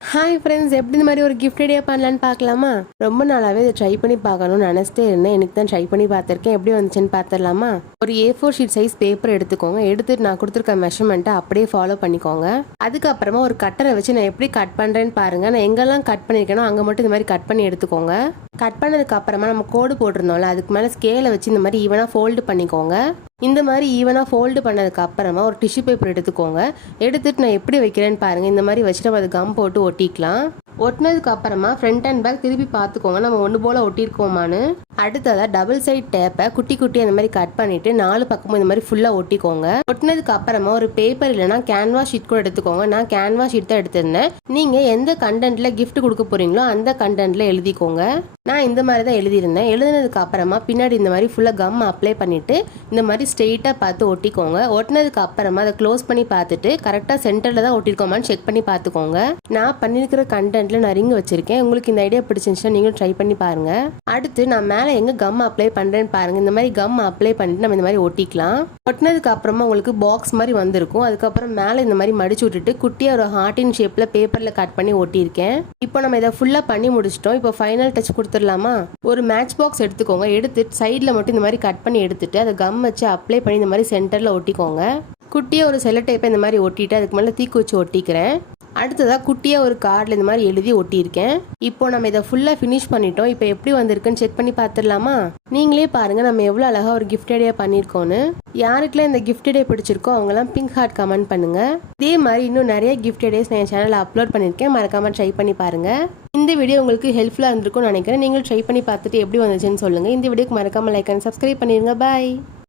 Hi friends, எப்படி இந்த மாதிரி ஒரு கிஃப்ட் ஐடியா பண்ணலான்னு பார்க்கலாமா? ரொம்ப நாளாகவே இதை ட்ரை பண்ணி பார்க்கணும்னு நினச்சிட்டே இருந்தேன். எனக்கு தான் ட்ரை பண்ணி பார்த்துருக்கேன். எப்படி வந்துச்சுன்னு பார்த்துடலாமா? ஒரு A4 ஷீட் சைஸ் பேப்பர் எடுத்துக்கோங்க. எடுத்துட்டு நான் கொடுத்துருக்க மெஷர்மெண்ட்டை அப்படியே ஃபாலோ பண்ணிக்கோங்க. அதுக்கப்புறமா ஒரு கட்டரை வச்சு நான் எப்படி கட் பண்ணுறேன்னு பாருங்கள். நான் எங்கெல்லாம் கட் பண்ணியிருக்கேனோ அங்கே மட்டும் இந்த மாதிரி கட் பண்ணி எடுத்துக்கோங்க. கட் பண்ணதுக்கு அப்புறமா நம்ம கோடு போட்டிருந்தோம்ல, அதுக்கு மேலே ஸ்கேலை வச்சு இந்த மாதிரி ஈவனாக ஃபோல்டு பண்ணிக்கோங்க. இந்த மாதிரி ஈவனாக ஃபோல்டு பண்ணதுக்கு அப்புறமா ஒரு டிஷ்யூ பேப்பர் எடுத்துக்கோங்க. எடுத்துட்டு நான் எப்படி வைக்கிறேன்னு பாருங்கள். இந்த மாதிரி வச்சுட்டு நம்ம அது கம் போட்டு ஒட்டிக்கலாம். ஒட்டினதுக்கு அப்புறமா ஃப்ரண்ட் அண்ட் பேக் திருப்பி பார்த்துக்கோங்க, நம்ம ஒன்று போல் ஒட்டியிருக்கோமான்னு. அடுத்ததாக டபுள் சைட் டேப்பை குட்டி குட்டி அந்த மாதிரி கட் பண்ணிவிட்டு 4 பக்கமும் இந்த மாதிரி ஃபுல்லாக ஒட்டிக்கோங்க. ஒட்டினதுக்கு அப்புறமா ஒரு பேப்பர் இல்லைனா கேன்வாஸ் ஷீட் கூட எடுத்துக்கோங்க. நான் கேன்வாஸ் ஷீட் தான் எடுத்திருந்தேன். நீங்கள் எந்த கண்டென்ட்டில் கிஃப்ட் கொடுக்க போகிறீங்களோ அந்த கண்டென்ட்டில் எழுதிக்கோங்க. நான் இந்த மாதிரி தான் எழுதியிருந்தேன். எழுதுனதுக்கு அப்புறமா பின்னாடி இந்த மாதிரி ஃபுல்லாக கம் அப்ளை பண்ணிவிட்டு இந்த மாதிரி ஸ்ட்ரெயிட்டாக பார்த்து ஒட்டிக்கோங்க. ஒட்டினதுக்கு அப்புறமா அதை க்ளோஸ் பண்ணி பார்த்துட்டு கரெக்டாக சென்டரில் தான் ஒட்டிருக்கோமான்னு செக் பண்ணி பார்த்துக்கோங்க. நான் பண்ணியிருக்கிற கண்டென்ட்டில் நான் ரிங் வச்சுருக்கேன். உங்களுக்கு இந்த ஐடியா பிடிச்சிருந்துச்சுன்னா நீங்களும் ட்ரை பண்ணி பாருங்கள். அடுத்து நான் மேலே எங்கே கம் அப்ளை பண்ணுறேன்னு பாருங்கள். இந்த மாதிரி கம் அப்ளை பண்ணிவிட்டு நம்ம இந்த மாதிரி ஒட்டிக்கலாம். ஒட்டினதுக்கு அப்புறமா உங்களுக்கு பாக்ஸ் மாதிரி வந்திருக்கும். அதுக்கப்புறம் மேலே இந்த மாதிரி மடிச்சு விட்டுட்டு குட்டியாக ஒரு ஹார்ட்டின் ஷேப்பில் பேப்பரில் கட் பண்ணி ஒட்டியிருக்கேன். இப்போ நம்ம இதை ஃபுல்லாக பண்ணி முடிச்சிட்டோம். இப்போ ஃபைனல் டச் கொடுத்துடலாமா? ஒரு மேட்ச் பாக்ஸ் எடுத்துக்கோங்க. எடுத்துட்டு சைடில் மட்டும் இந்த மாதிரி கட் பண்ணி எடுத்துட்டு அதை கம் வச்சு அப்ளை பண்ணி இந்த மாதிரி சென்டரில் ஒட்டிக்கோங்க. குட்டியாக ஒரு செல்லோ டேப்பை இந்த மாதிரி ஒட்டிட்டு அதுக்கு மேலே தீக்கு வச்சு ஒட்டிக்கிறேன். அடுத்ததாக குட்டியாக ஒரு கார்டில் இந்த மாதிரி எழுதி ஒட்டியிருக்கேன். இப்போ நம்ம இதை ஃபுல்லாக ஃபினிஷ் பண்ணிட்டோம். இப்போ எப்படி வந்திருக்குன்னு செக் பண்ணி பார்த்துடலாமா? நீங்களே பாருங்கள் நம்ம எவ்வளோ அழகாக ஒரு கிஃப்ட் ஐடியா பண்ணியிருக்கோன்னு. யாருக்கெல்லாம் இந்த கிஃப்ட் ஐடியா பிடிச்சிருக்கோ அவங்களாம் பிங்க் ஹார்ட் கமெண்ட் பண்ணுங்கள். இதே மாதிரி இன்னும் நிறைய கிஃப்ட் ஐடியாஸ் நான் என் சேனலில் அப்லோட் பண்ணியிருக்கேன். மறக்காமல் ட்ரை பண்ணி பாருங்கள். இந்த வீடியோ உங்களுக்கு ஹெல்ப்ஃபுல்லாக இருந்திருக்கும்னு நினைக்கிறேன். நீங்கள் ட்ரை பண்ணி பார்த்துட்டு எப்படி வந்துச்சுன்னு சொல்லுங்கள். இந்த வீடியோக்கு மறக்காமல் லைக் அண்ட் சப்ஸ்கிரைப் பண்ணிடுங்க. பாய்.